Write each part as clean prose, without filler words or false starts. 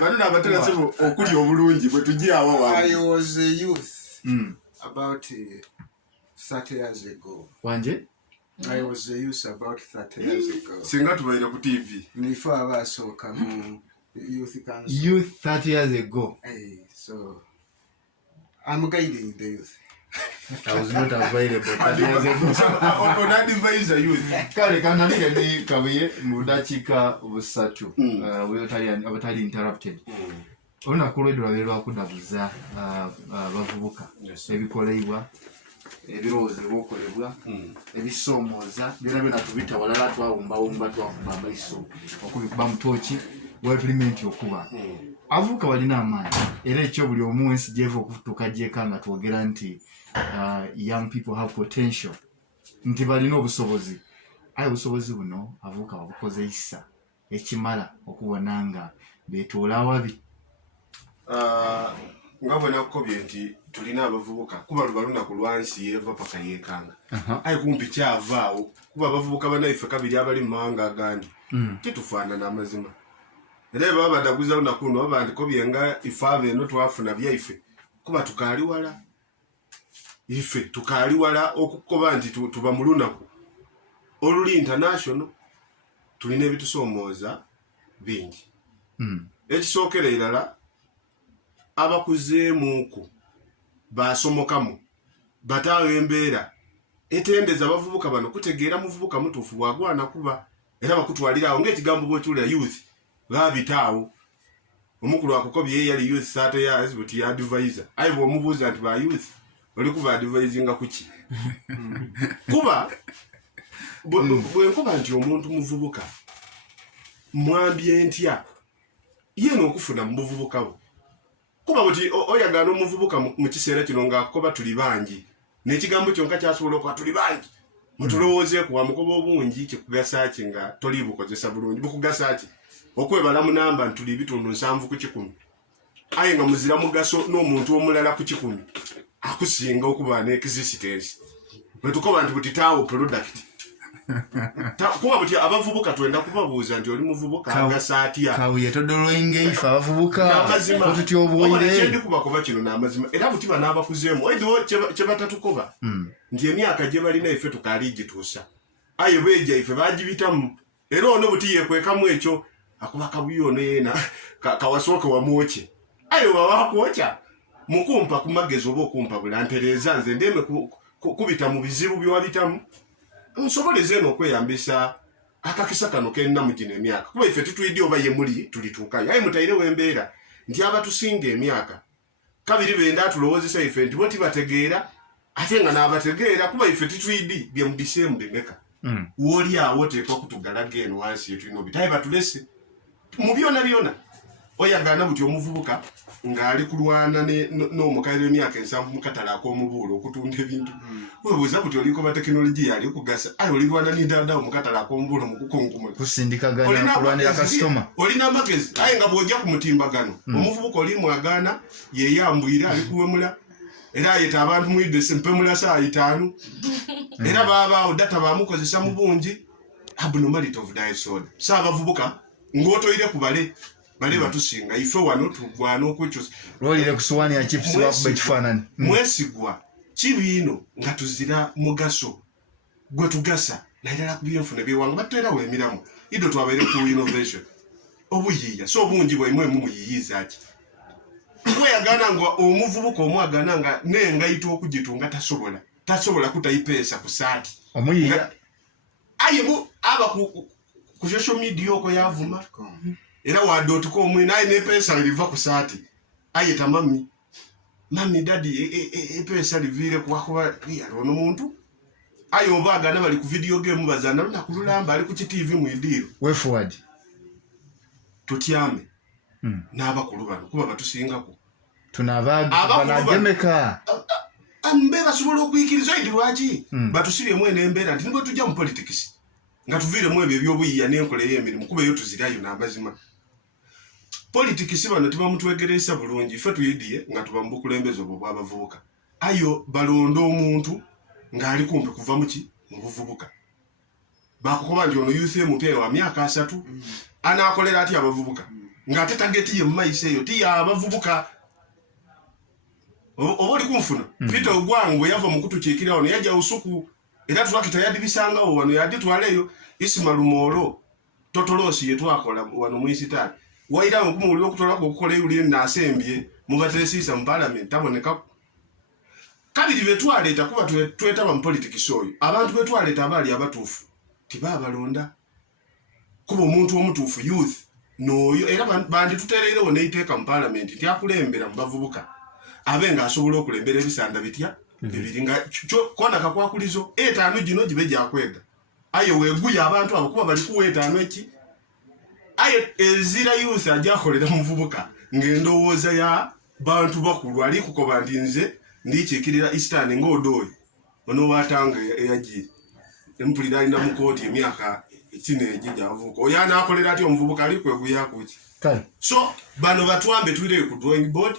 Banana abatera sebo okuli obulungi bwe tujja awo wa. I was a youth about 30 years ago. Wanje? I was a youth about 30 years ago. Singa tubaire ku TV. Before abasoka mu youth council. Youth 30 years ago. So I'm guiding the youth. I was not available 30 years ago. On advisor youth. Kale kana ni kabuye mudachika obusatu. Abutali interrupted. Ona kulwedwa lero akudabuza bavubuka. Ebikoleibwa ebiroze bokolebwa ebisomoza byona tubita walala twawumba twakubamba iso okuba mutoki weplimenti okuba avuka walina amaanyi era ekyo buli omu ensi jevo okutuka jekanga twogera nti young people have potential nti balina obusobozi ayo obusobozi buno avuka babukoze isa ekimala okubona nga betoola awabi ngabona kobye nti tulina abavubuka kuba lubaluna ku lwansi yeva paka yekanga ayi kumpi kyavaawo kuba abavubuka banaife kabiri abali mu mawanga agandi titufaanana amazima era baba badaguza lunakuno abandi kobye nga ifave eno twafuna byaife kuba tukaali wala ife tukaali wala okukoba nti tuba mu lunaku oluli international tulina ebitusomooza bingi ekisookera irala abakuzeemuku basomokamu batawe embeera etendeza abavubuka bano kutegeera muvubuka mutuufu bwagwana kuba era bakutwalirawo ng'ekigambo bw'okiwulira youth baabitaawo omukulu akukobye yali youth 30 years but ya advisor ayi bw'omubuuza nti ba youth oli kuba advisinga kuki kuba bwenkuba nti omuntu muvubuka mwambye ntya yeno okufuna mu buvubuka bwe kuba buti oyagana omuvubuka mu kiseera kino ng'akoba tuli bangi n'ekigambo kyonka kyasobola okuba tuli bangi mutulowoozeeku wamukoba obungi kikugasa ki nga toli bukozesa bulungi bukugasa ki okwebala mu namba nti tuli ebitundu 7 ku 100 aye nga muzira mugaso n'omuntu omulala ku 100 akusinga okuba n'existence bwe tukoba nti buti taawo product kuba buti abavubuka twenda kubabuuza nti oli muvubuka agasa atya kawuye todolwenge ife abavubuka otutya obwire kyendi kubakoba kino n'amazima era buti banaabakuzeemu ediwo kye batatukoba nti emyaka gye balina ife tukaali gituusa aye beeja ife baagibitamu era ono buti yekwekamu ekyo akuba kabuyo ono yeena kawasooke wamwokye aye wawakwokya mukumpa ku magezi oba okumpa bula ntereeza nze ndeme kubita mu bizibu byewabitamu nsoboleze eno okweyambisa akakisa kano kennamu gino emyaka kuba ife titwidde oba ye muli tulituukayo aye mutairewo embeera nti abatusinga emyaka kabiri benda tulowoozesa ife nti bo tibategeera ate nga n'abategeera kuba ife titwiddi bye mu disembu bimeka wooli awo teekwa kutugalaga eno wansi yetulina obita aye batulese mu byona byona oyagana buti omuvubuka ng'ali kulwana n'omukaire emyaka 7 mu katale ak'omubuulo okutunda ebintu webuuza buti oliko ba tekinologiya ali okugasa aye olirwana n'indadawo mu katale ak'omubuulo mu kukonkuma kusindikagana kulwanira kasitoma olina amagezi aye nga bw'ojja ku mutimbagano omuvubuka oli mwagana yeyambwire ali kuwemula era ayeta abantu mwidde sempemula saa 5 era baabaawo data baamukozesa mu bungi abnormality of disorder saabavubuka ng'otoyire ku bale batusinga ife wano tugwana okwekyusa lwolire ku suwani ya chips bakuba ekifaananyi mwesigwa kibiino nga tuzira mugaso gwe tugasa naddala ku byenfuna byewanga batuterawo emiramu iddo twabaire ku innovation obuyiiya so obungi bwemwemu muyiyiza ki weyagana nga omuvubuka omwagana nga n'engaito okugitunga tasobola kutayipeesa ku saati omuyiiya ayibu aba ku social media oko yavuma era wadotiko omwe naye n'epeesa liva ku saati ayeta mami dadi epeesa liviire kubakuba yalona omuntu aye oba agana bali ku video game bazana lunaku lulamba ali ku kitv mu idiiro way forward tutyame n'abakulu bano kuba batusingako tunabaagemeka mbe basobola okuyikiriza idi lwaki batusibye n'embeera nti nibwe tujja mu politics nga tuviiremu ebyo ebyobuyiiya n'enkola ey'emirimu kuba eyo tuzirayo n'amazima politics bano tibamutwegeresa bulungi ife tuyidiye nga tuba mu bukulembeze obwo bw'abavubuka ayo balonda omuntu ng'ali kumpi kuva mu buvubuka bakukoba nti ono youth emupya wa myaka 3 anaakolera atya abavubuka ngate target ye mumaiso eyo tiya abavubuka oboli kunfuna Peter Ogwango yava mukutu chekira ono yaja usuku era twakita yadibisanga wano yaditwaleyo Isimalumolo totolosi yetwakola wano muisitani waira okumuliro kutola ko kukola yuli na asembye mubateresisa mu parliament taboneka kabiri betwaleta kuba tweta ba politics oyo abantu betwaleta abali abatufu tibabalonda kuba omuntu omutufu youth noyo era bandi tutereere wona iteka mu parliament tyakulembera mu bavubuka abenga asobola okulembera ebisanda bitya bibiringa kona kakwakulizo 5 gino gibe gyakwega ayo weguya abantu abo kuba bali kuweta eki ayo ezira youth ajakolera muvubuka ngendowooza ya bantu bakulu ali kukoba ndinze ndichekirira Eastern ngodoyi ono watanga eyaji empulira ina mukoti emyaka ekine ejija avuko oyana akolera ati omuvubuka ali kweguya kuki so bano batwambe tulire ku drawing board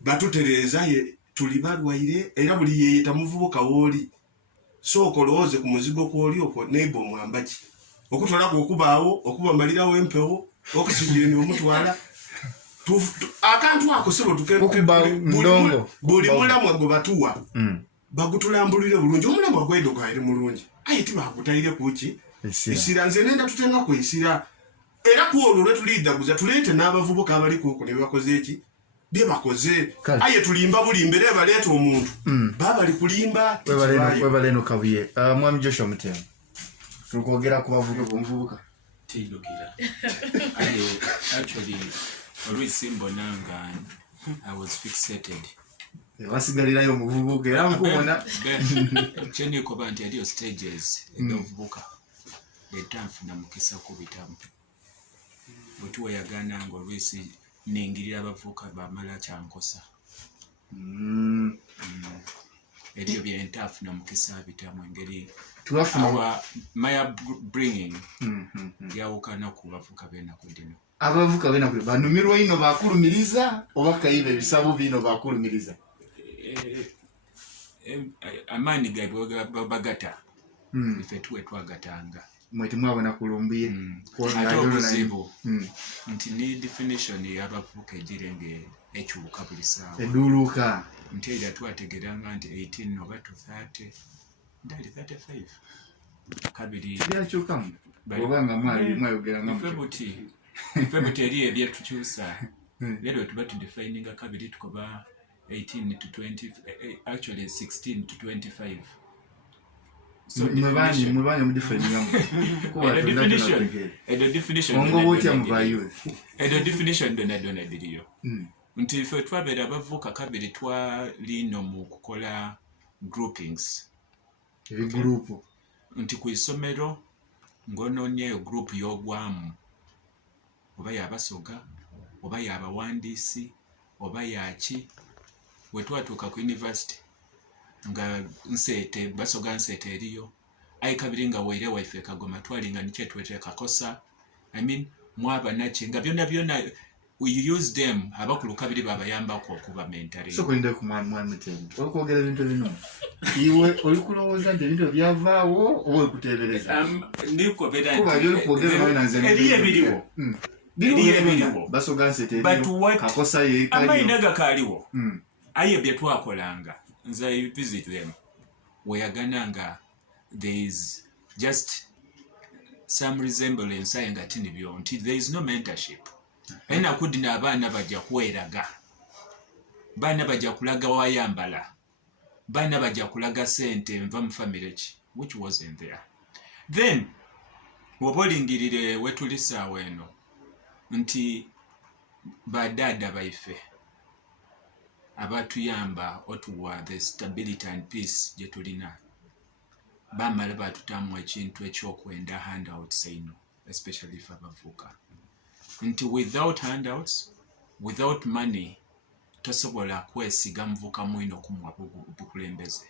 batutereza ye tulibalwaire era buli yeyita muvubuka woli so kolooze ku muzigo kwoli oko nebo mwambaji okutwala ku okubaawo okubamalirawo empewo okusijireni omutwala akantu ako sebo tukekuba ndongo buli mulamu ago batuwa bagutulambulire bulungi omulamu agwedo gaire mulungi ayiti bagutaire kuki isira nze nenda tutenga ku isira era kuolo lwetuliddaguza tulete n'abavubuka abali kuko ne bakoze eki bye bakoze aye tulimba buli mbere baleeta omuntu baba ali kulimba webaleno kabuye mwami Joshua Mutemu tukogera ku bavubuka kumvubuka tilukira actually always simbonanga I was fixated wasigalirayo omuvubuka era mukubona cheni ko bantu aliyo stages edovubuka etanfuna mukisa ku bitamu butuwa yagana ngo always ningirira abavuka bamala kyankosa eliyo byentafuna mukisa bitamu ngeri tuwafuna my bringing yawukana ku bavuka bena kudino abavuka bena kuli banumirwa ino bakulumiriza obakayibe bisabo bino bakulumiriza amani gaiboga bagata ife tuwe twagatanga mwete mwabona kulumbiye atobuzibu nti ni definition yabavuka ejirenge ekyuka buli sawa eduluka ntera twategeranga nti 18 oba 30 ndali 35 kabiri byakyukamu obanga mwayogera nga February eriye byatukyusa lero tuba tudefininga kabiri tukoba 18 to 20 actually 16 to 25 so mubanye mudefininga kuba the definition ongo botya mubayo the definition dona diriyo nti ife twabera bavuka kabiri twalino mu kukola groupings ebigrupu nti ku isomero ngononya group yogwamu oba yabasoga oba yabawandiisi oba yaki wetwatuuka ku university nga nsete basoga nsete eriyo ayi kabiri nga waire waife kagoma twalinga niche tweteekakosa I mean mwaba nachi nga byonna we use them abakulu kabiri babayambako okuba mentally so kulinda ku mwana Mutemu okwogera ebintu bino iwe olikulowooza nti ebintu byavaawo oba okuteebereza ndiko bera kuba byoli kwogera nawe nanze eriye biriwo biriwo basoga nsete eriyo kakosa ye kaliyo amayina gakaliwo aye bye twakolanga nze visit them weyagananga there is just some resemblance ayanga tini byo nti there is no mentorship ena kudina abaana bajja kweraga baana bajja kulaga wayambala baana bajja kulaga sente nva mu family ki which wasn't there then wobolingirire wetulisa weno nti badada baife abatuyamba otuwa the stability and peace jetulina bamala batutamwa ekintu ekyokwenda handouts eno especially for abavuka nti without handouts without money tosobola kwesiga muvuka mwino kumwa bukulembeze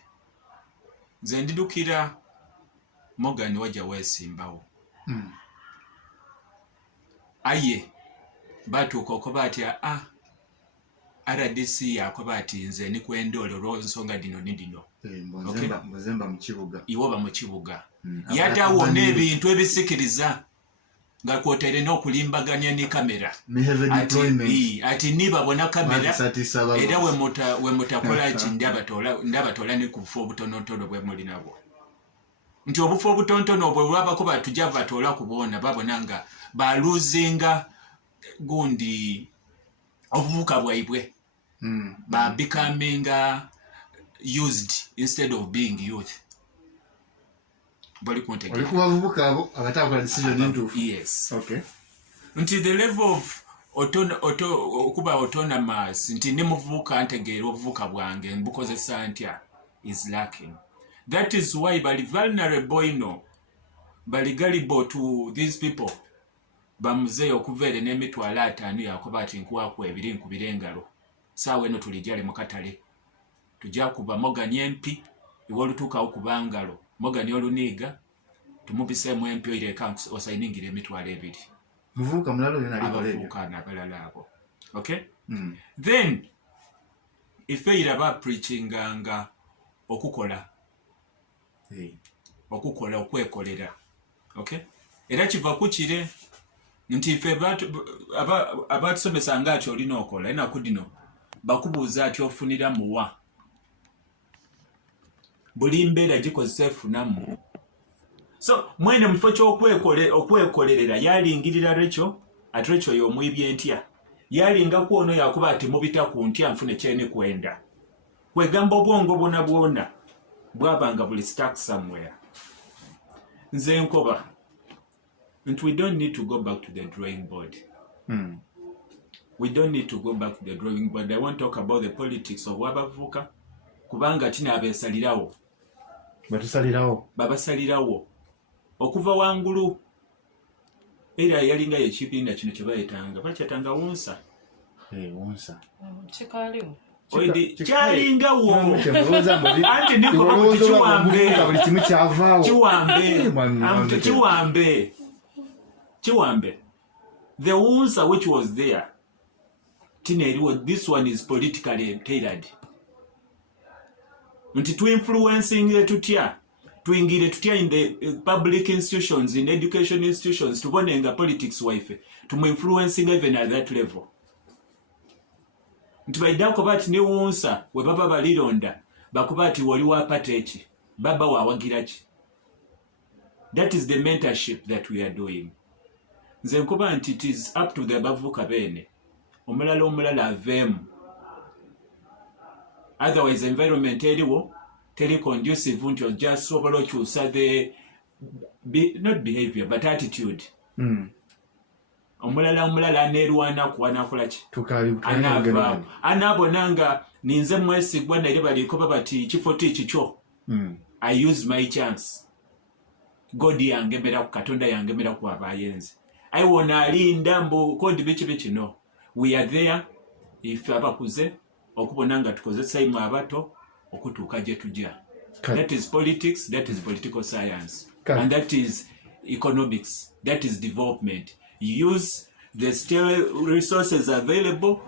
nze ndidukira Morgan wajja wesimbawo aye batuuka okuba atya RDC yakoba ati nze ni kwendolo lw'ensonga dino nidino mbozemba mu kibuga iwoba mu kibuga yatawo n'ebintu ebisikiriza nga kwotere n'okulimbaganya ne kamera ati nibabona kamera era we mutakola ki ndabatoola ne ku bufo obutonotono bwe muli nabwo nti obufo obutonotono obwo lwabako batujja batoola kubona babona nga baluzinga gundi obuvuka bwaibwe ba becoming used instead of being youth. Yes. Okay. Until the level of okuba autonomous nti nemuvuka antegeera obuvuka bwange mbukozesa ntya is lacking. That is why bali vulnerable ino bali gullible to these people bamuze okuveere n'emitwalo 5 yakoba ati nkuwaku ebiri nkubira engalo saawa eno tulijale mu katale tujja kuba Morgan MP iwe olutuukawo kuba ngalo Morgan oluniiga tumubiseemu MP oireka osayiningire emitwalo 2 muvuka mulalo yona abavuka n'abalala abo. Okay? Then if iraba preaching nga okukola okukola okwekolera. Okay? Era kiva kukire nti ife abatusomesa nga ati olina okola enaku dino bakubuuza ati ofunira muwa buli mbeera gikozesa efunamu. So mwene mufo ky'okwekolerera yalingirira Rachel ati Rachel y'omwibye ntya yalinga kwono yakuba ati mubita ku ntya nfune kyene kwenda kwegamba obwongo bwona bwabanga buli stuck somewhere. Nze nkoba and we don't need to go back to the drawing board. We don't need to go back to the drawing board. I won't talk about the politics of wabavuka kubanga tina abesalirawo babasalirawo okuva wangulu era yalinga yekibiina kino kyebayetanga bakyetanga wonsa kikaliwo kyalingawo anti nikoba kiwambe the wonsa which was there tineriwo. This one is politically tailored nti tuinfluencing tutya tuingire tutya in the public institutions, in education institutions, tubonenga politics waife tumuinfluencing even at that level. Nti baidako bati ne wonsa we baba balironda bakubati wali wapateki baba wawagirachi. That is the mentorship that we are doing. Nze nkuba nti it is up to the bavuka bene omulala avemu. Otherwise environment eriwo teri conducive nti just sobola okyusa the not behavior but attitude. Omulala anerwana kuwanakola ki anabonanga ninze mwesigwa naye balikoba bati kifo tikikyo. I use my chance. God yangemera ku Katonda yangemera ku abayenzi. I wona alinda mbu kodi bichi no. We are there if abakuze okubonanga tukozesa imu abato okutuuka gye tujja. That is politics, that is political science. And that is economics, that is development. You use the still resources available,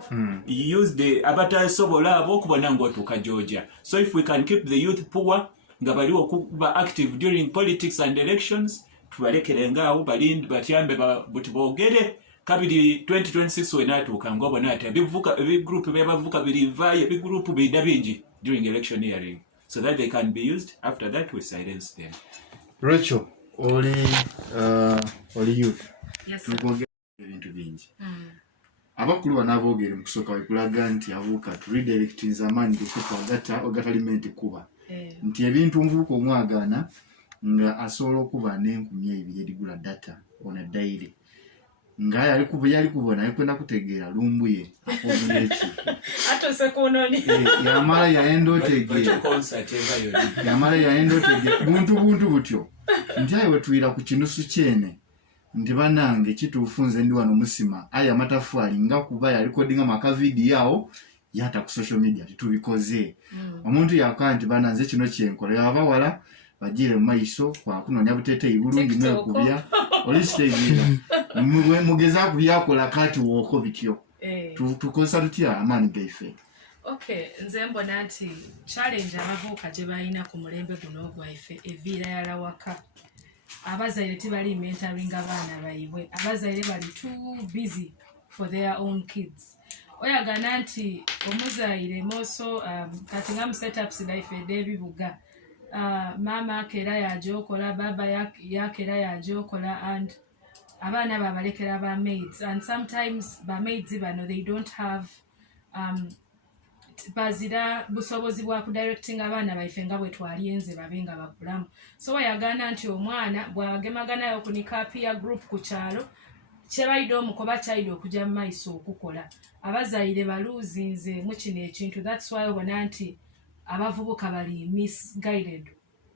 you use the abata sobola abo okubonanga otuuka Georgia. So if we can keep the youth poor nga bali okuba active during politics and elections tubalekerenga awo balindi batyambe buti boogere kabiri 2026 wenatuuka ngobona ati ebigroup byabavuka birivaayo ebigroup bida bingi during electioneering so that they can be used. After that we silence them. Rachel oli youth. Yes, tukongera ebintu bingi abakulu banaboogere mu kusooka wekulaga nti avuka tu redirecting amaanyi okufa ogatalimenti kuba nti ebintu nvuuka omwagaana nga asobola okuba n'enkumi 2 edigula data on a daily nga yali kubona alikwenda kutegeera lumbuye akomuleki atose kunoni yamala yaenda otegeera buntu butyo nti ayo wetuwira ku kinusu kyene nti banange kituufu nze ndi wano musima ayo amatafaali nga kuba yalikodinga maka video awo yata ku social media titubikoze omuntu yakaa nti bananze kino kyenkola yabawala bagire mu maiso kwa kunonya buteteeyi bulungi mwekubya olisiteegira mugeza kubyakola kati woko bityo tukozesa tutya amaanyi gaife. Okay, nze mbona nti challenge abavuka gye balina ku mulembe guno ogwaife eviira yalawaka abazaire tibali mentoring abaana baibwe, abazaire bali too busy for their own kids. Oyagana nti omuzaire moso kati nga mu setups life ebibuga mama akera yajokola, baba yakera yajokola, and abaana babalekera ba maids, and sometimes ba maids bano they don't have bazira busobozi bwa kudirecting abaana baife nga bwe twalienze babenga bakulamu. So oyagana nti omwana bwagemaganayo kunika peer group ku kyalo kyebaide omukoba kyaide okuja mu maiso okukola, abazaire baluzinze mu kino ekintu. That's why obona nti abavubuka bali misguided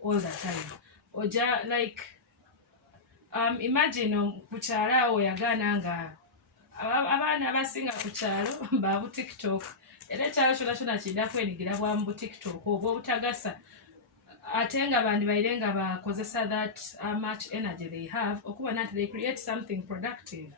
all the time. Oja like imagine ku kyalo awo oyagana nga abaana abasinga ku kyalo babu TikTok, era ekyalo kyona kidda kwenigira bwamu TikTok oba obutagasa, ate nga bandi baire nga bakozesa that much energy they have okubona nti they create something productive.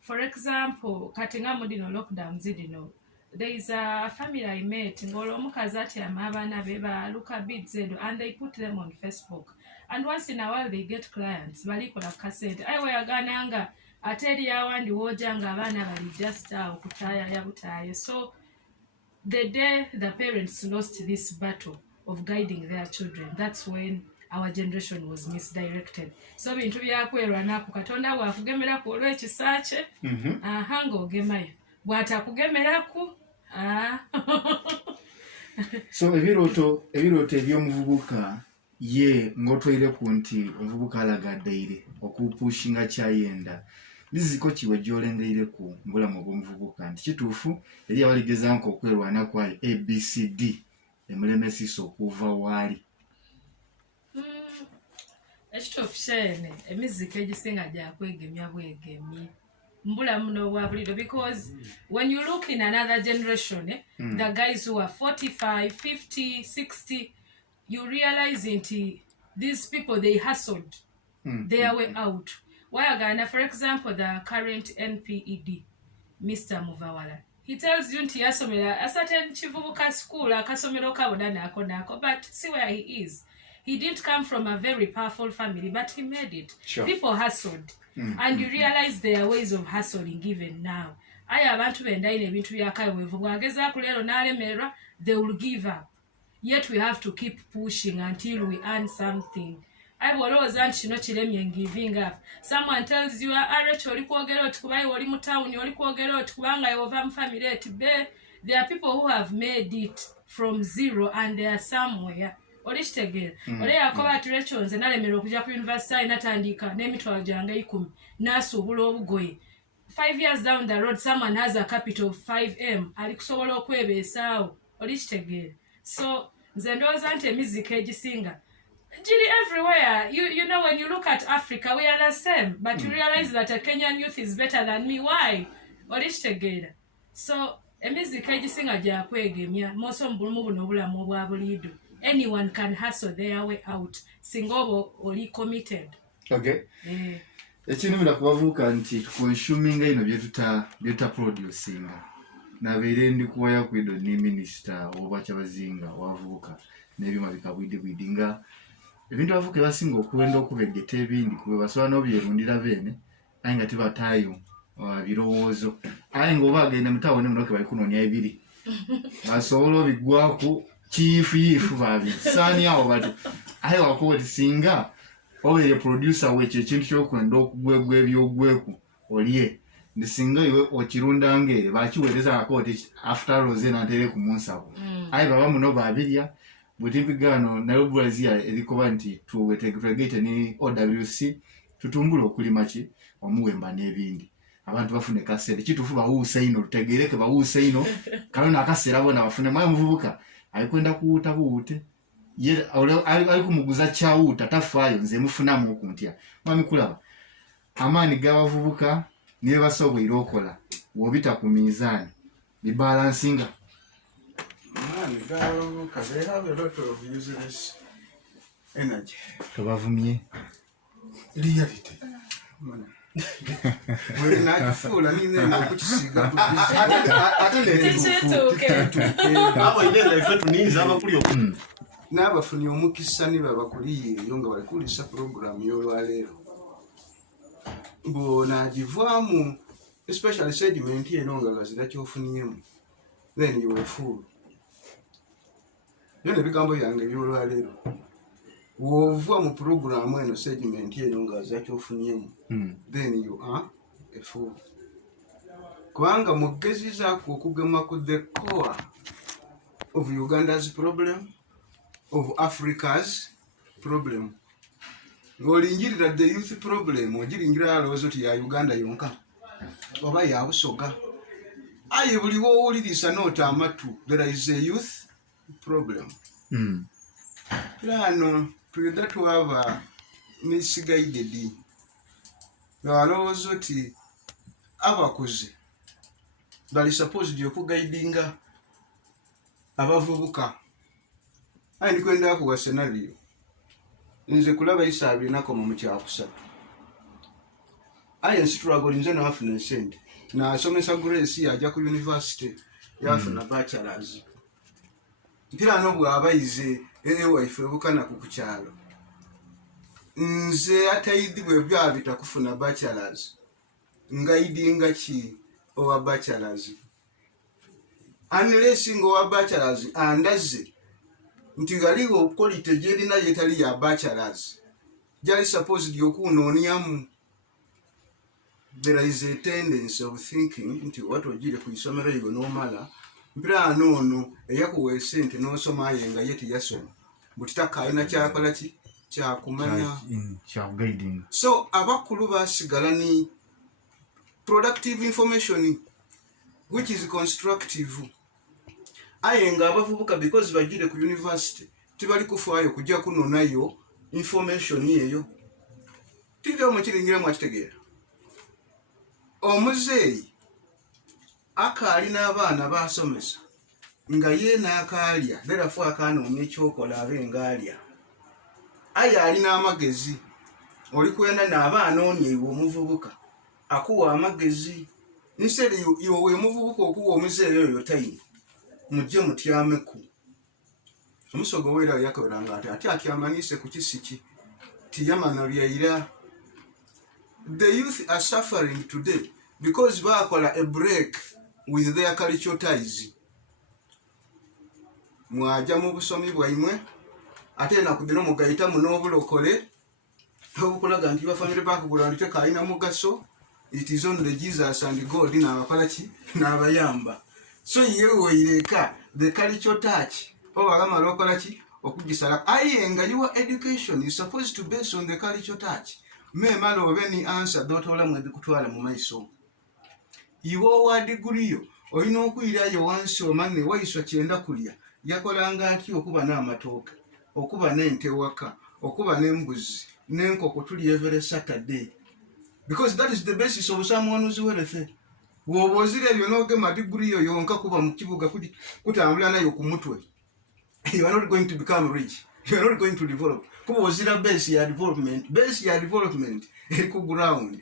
For example, kati nga mu dino lockdown zidino, there is a family I met ngolo omukazi ati abaana be baluka bids and they put them on Facebook, and once in a while they get clients balikola kasente. Ayo yagananga ate eri awandi wojanga abaana bali just okutaya ya butaye. So the day the parents lost this battle of guiding their children, that's when our generation was misdirected. So bintu byakwerwanako katonda bwakugemeraku olw'ekisaakye nga ogemayo bw'atakugemeraku So ebirooto eby'omuvubuka ye ng'otweireku nti omuvubuka alagaddeire okupushinga kyayenda, biziko kiwe gy'olengeireku mbulamu obw'omuvubuka nti kituufu eri abaligezanko okwerwanako ali ABCD emulemesisa okuva waali? Ekituufu kyene emizika egisinga gyakwegemya bwegemye mbulamu n'obwabuliro, because when you look in another generation the guys who are 45, 50, 60, you realize these people they hustled their way out. Wayagana, for example, the current NPED, Mr. Muvawala, he tells you nti yasomera a certain chivubuka school akasomero kabona nako, but see where he is. He didn't come from a very powerful family, but he made it. Sure. People hustled. And you realize there are ways of hustling even now. Aya abantu bendaine ebintu byakawevu bwagezaako leero n'alemerwa, they will give up. Yet we have to keep pushing until we earn something. I wolowooza nti kino kiremye giving up. Someone tells you, Rachel, oli kwogera oti kubayi oli mu town, oli kwogera oti kubanga yova mu family eti be. There are people who have made it from zero and they are somewhere. Oli kitegera. Oli yakoba ati Rachel nze nalemerwa okujja ku university natandika n'emitwalo gyange 10 n'asuubula obugoye. 5 years down the road someone has a capital of 5M ali kusobola okwebeesaawo. Oli kitegera. So nze ndowooza nti emizika egisinga Giri everywhere. You know, when you look at Africa, we are the same. But you realize that a Kenyan youth is better than me. Why? Olish together. So, emizika egisinga gyakwegemya moso mbulumu buno obulamu bwa buliido. Anyone can hustle their way out. Singobo oli committed. Okay. Ekinumira kubavubuka nti consuminga ino byetuta producinga. Nabeere ndi kuwaya kwido ni minister oba kyabazinga wavubuka n'ebyuma bikabwidibwidi nga ebintu abavubuka basinga okuwenda okubegeta ebindi kube basobola n'obyerundira beene aye nga tebataayo birowoozo aye nga oba agenda mutawo ne munoke bali kunoonya ebiri basobola obigwaku kiyiifuyiifu babisaani awo bati aye wakuba ti singa obeere producer wekyo ekintu kyokwenda okugwegwa ebyogweku olye ndisinga iwe okirundanga ere bakiweereza akoti after rose nantere ku munsabo aye baba muno babirya butimpigano nayo Brazil erikoba nti tuwetegregate ni OWC tutumbula okulima ki omuwemba n'ebindi abantu bafune kasere kitufu bawuusa ino tutegereke bawuusa ino kalona akasera bona bafune mwe muvubuka alikwenda kuuta buute ye ali kumuguza chauta tafayo nze mufunamu okuntya mami kulaba amani gabavubuka niye basobwera okola wobita ku mizani bibalansinga. They have a lot of useless energy. Tobavumye Reality. Wewe nakifuula nini na kuchisiga Kichetu, okay. Abo ile ife tuniza abakuli n'abafuni omukisa ne babakuliye eyo nga balikulisa program y'olwaleero bw'onaagivaamu especially segment eno nga gazira kyofuniyemu then you will fool. Byonna ebigambo byange ebyolwaleero bw'ova mu puroguramu eno segment eno nga gazira kyofuniyemu then you are a fool. Kubanga mugezizaako okugema ku the core of Uganda's problem, of Africa's problem. Ng'olingirira the youth problem, ogiringira alowooza oti ya Uganda yonka oba ya Busoga. Aye buli w'owuliriza noota amatu, there is a youth problem. Plano tulida twaba misguided. Alowooza oti abakuze bali supposed okugaidinga abavubuka. Aye ndikwenda kuwa scenario. Nze kulaba Isa abinakoma mu kyakusatu. Aye struggle nze n'afuna sente. N'asomesa Grace yajja ku university yafuna bachelors. Mpira n'obw'abayize waife bukana ku kukyalo. Nze atayidibwe byabita kufuna bachelors. Ngaidinga ki owa bachelors. Unless ngowa bachelors andaze nti galiwo okolite gyerina yetali ya bachelors. Jali supposed yokunoonyamu. There is a tendency of thinking nti watu ojire ku isomero yigo n'omala mpira anono eyakuwa esente n'osoma aye nga ye teyasoma butitaka alina kyakola ki kyakumanya guiding. So abakulu basigala ni productive information which is constructive. Aye nga abavubuka because bajire ku university tibali kufaayo kujja kunonayo information eyo. Tivyo mukiringira mwakitegeera. Omuzeeyi akaali n'abaana baasomesa nga ye n'akaalya therefore akaanoomya ekyokola abe ngaalya. Aye alina amagezi oli kwenda n'abaana onyeibwa omuvubuka akuwa amagezi instead iwe muvubuka okuwa omuzeeyi oyo tayini mujje mutyameku. Omusogo weera yakoleranga ate atyamanyise ku kisiki tiyamana byaira. The youth are suffering today because bakola a break with their cultural ties. Mwaja mu busomi bwaimwe ate nakubira mugayita munobulokole obukolaga nti ba family bakugula ndite kaina mugaso. It is only Jesus and God na abakola ki n'abayamba. So yewe ireka the cultural touch obagama lokola ki okugisala. Aye nga your education is supposed to base on the cultural touch. Me malo obeni answer dotola mwedi kutwala mu maiso. Iwo wa degree yo oyina okuyirayo wansi omane waiswa kyenda kulya yakolanga ati okuba n'amatooke okuba n'ente waka okuba n'embuzi n'enkoko tuli every Saturday because that is the basis of someone's wealth. Wobozire ebyo n'ogema degree yo yonka kuba mu kibuga kutambula nayo ku mutwe. You are not going to become rich. You are not going to develop. Kubozira base ya development ku ground.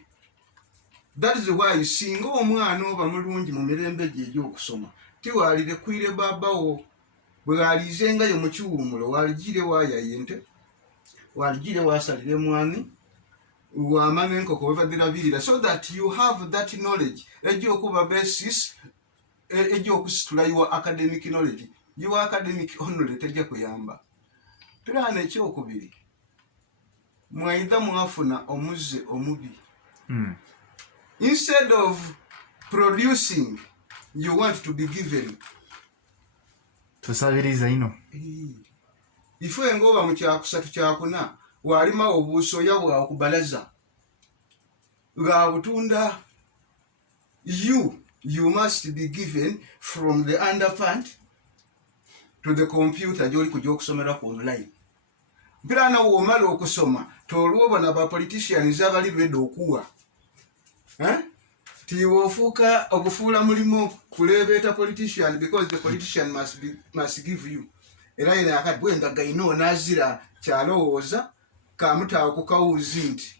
That is why you sing omwana oba mulungi mu mirembe gye egy'okusoma tiwaalire kwire babawo bwalizenga yo mu kiwumulo waligire wayayente waligire wasalire mwani wamanya enkoko webaddirabirira so that you have that knowledge egy'okuba basis egy'okusitula your academic knowledge. Your academic only tejja kuyamba. Plan ekyokubiri mwaidha mwafuna omuze omubi. Instead of producing, you want to be given. Tusabiriza ino. Ifwe ngoba mu kyakusatu kyakuna walima obuuso yawa okubalaza. Ga butunda you must be given from the underpant to the computer joli kujja okusomera ku online. Mpira na womala okusoma tolwoba na ba politicians abali ready okuwa. Tiwofuka okufuula mulimo kulebeta politician because the politician must give you. Era ina akati bwenda gaino nazira kyalowooza kamuta okukawuzi nti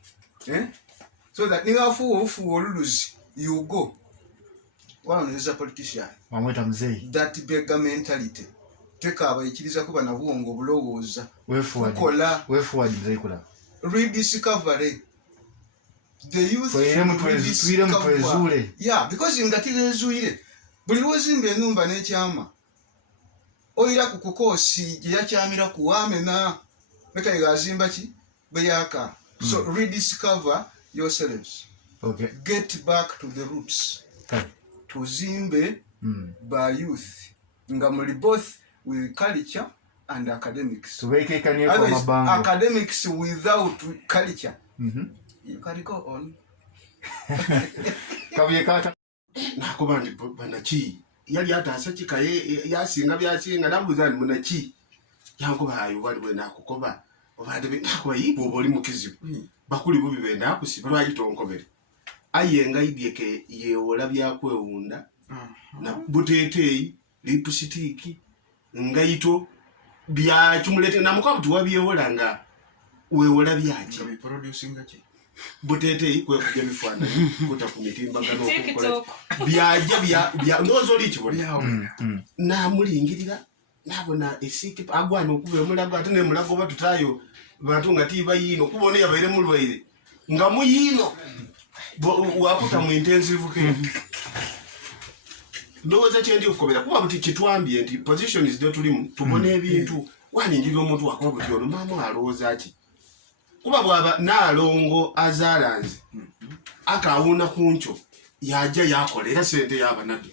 so that ningafu oluluzi you go. One is a politician. Wamweta mzee. That beggar mentality. tekabayikiriza kuba na bwongo bulowooza wefuwadi kukola zeekula rediscovery the youth twezuule yeah because nga tirezuire buli lwozimba enumba n'ekyama oyira ku kukoosi gye yakyamira kuwamena mekayiga azimba ki beyaka so rediscover yourselves okay get back to the roots tuzimbe by youth nga muli both with culture and academics tubeekekanie kwa mabango academics without culture you can go on kabuye kata nakuba ndi banaki yali ataasa kikaye yasinga byasinga nabuuza nti munaki yankuba ayo bali bwe nakukoba obadde nakuba yibo oli mukizibu bakuli bubi benda akusiba lwaki tonkobere ayenga ibyeke yewola byakwewunda na buteteyi lipusitiki ngaito bya chumulete na mukabuti wabyewola nga wewola byaki buteteyi kwe kujja bifana kuta kumitimba ngano okukola bya ndozo lichibona na mulingirira nabona esiki agwana okuba mulago atene mulago batutayo bantu ngati bayino kubone yabaire mulwaire nga muyino wakuta mu intensive care ndoza chendi okukobera kuba buti kitwambye nti positions dio tulimu tubone ebintu waningirira omuntu wakuba buti ono mama aloza ati kuba bwaba nalongo azalanze akawuna kuncho yaja yakolera sente yabanabi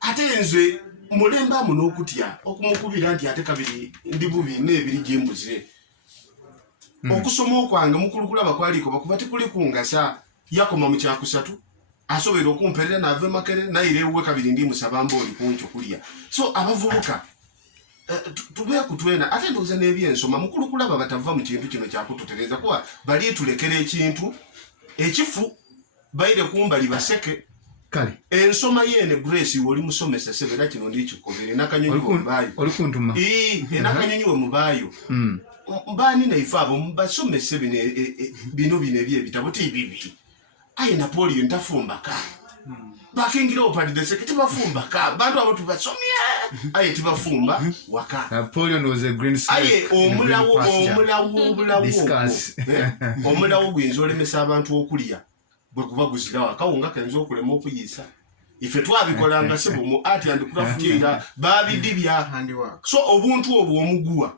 ate nze mulemba muno okutya okumukubira nti ate kabiri ndi bubi nebiri jimbuze okusoma okwange mukulukula bakwaliko bakuba tikuli kungasa yakoma mu kyakusatu asobera okumperera nave makere nayirewe kabiri ndi musabambo oli kuncho kulya so abavubuka tube kutwena ate ndoza nebyensoma mukulukula batava mu kintu kino kyakutotereza kuba bali tulekere ekintu ekifu bayire kumbali baseke kale ensoma yene Grace woli musomesa sebera kino ndi kikobere nakanyonyi mubayo oli kuntuma nakanyonyi mubayo mbani na ifabo mbasomese bino bye bitabuti bibi ayi Napoleon tafumba ka bakingira opadi de sekiti bafumba ka bantu abo tubasomye ayi tibafumba waka Napoleon was a green slave ayi omulawo omulawo gwinzole mesa abantu okuliya bwe kuba guzira wakawunga kenzo okulema okuyisa ife twabikolanga sebo mu art and craft era babidibya handiwork so obuntu obwo omugwa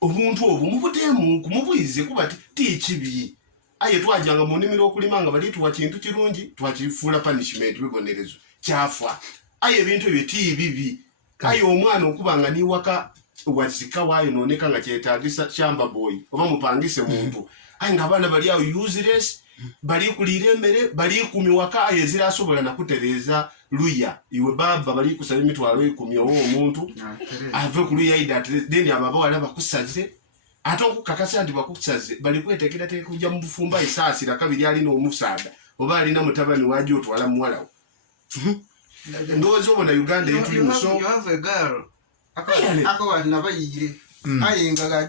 obuntu obwo mubutemu kumubwize kuba tikibi aye twajanga mu nimiro okulimanga bali tuwa kintu kirungi twakifula punishment bibonerezo kyafa aye ebintu ebyo tibibi aye omwana okubanga ni waka wazika wayo noneka nga kyetagisa shamba boy oba mupangise muntu aye ngabana bali awo useless bali kulira emmere bali kumiwaka aye zirasobola nakutereza luya iwe baba bali kusaba emitwalo 10 omuntu ave kuluya ida then ababa wala bakusaze ate okukakasa nti bakusaze bali kwetekera te kujja mu bufumba isaasira kabiri ali n'omusaada oba ali na mutabani waje otwala muwalawo ndozo bona Uganda yetu muso you have a girl akawa nabayire ayenga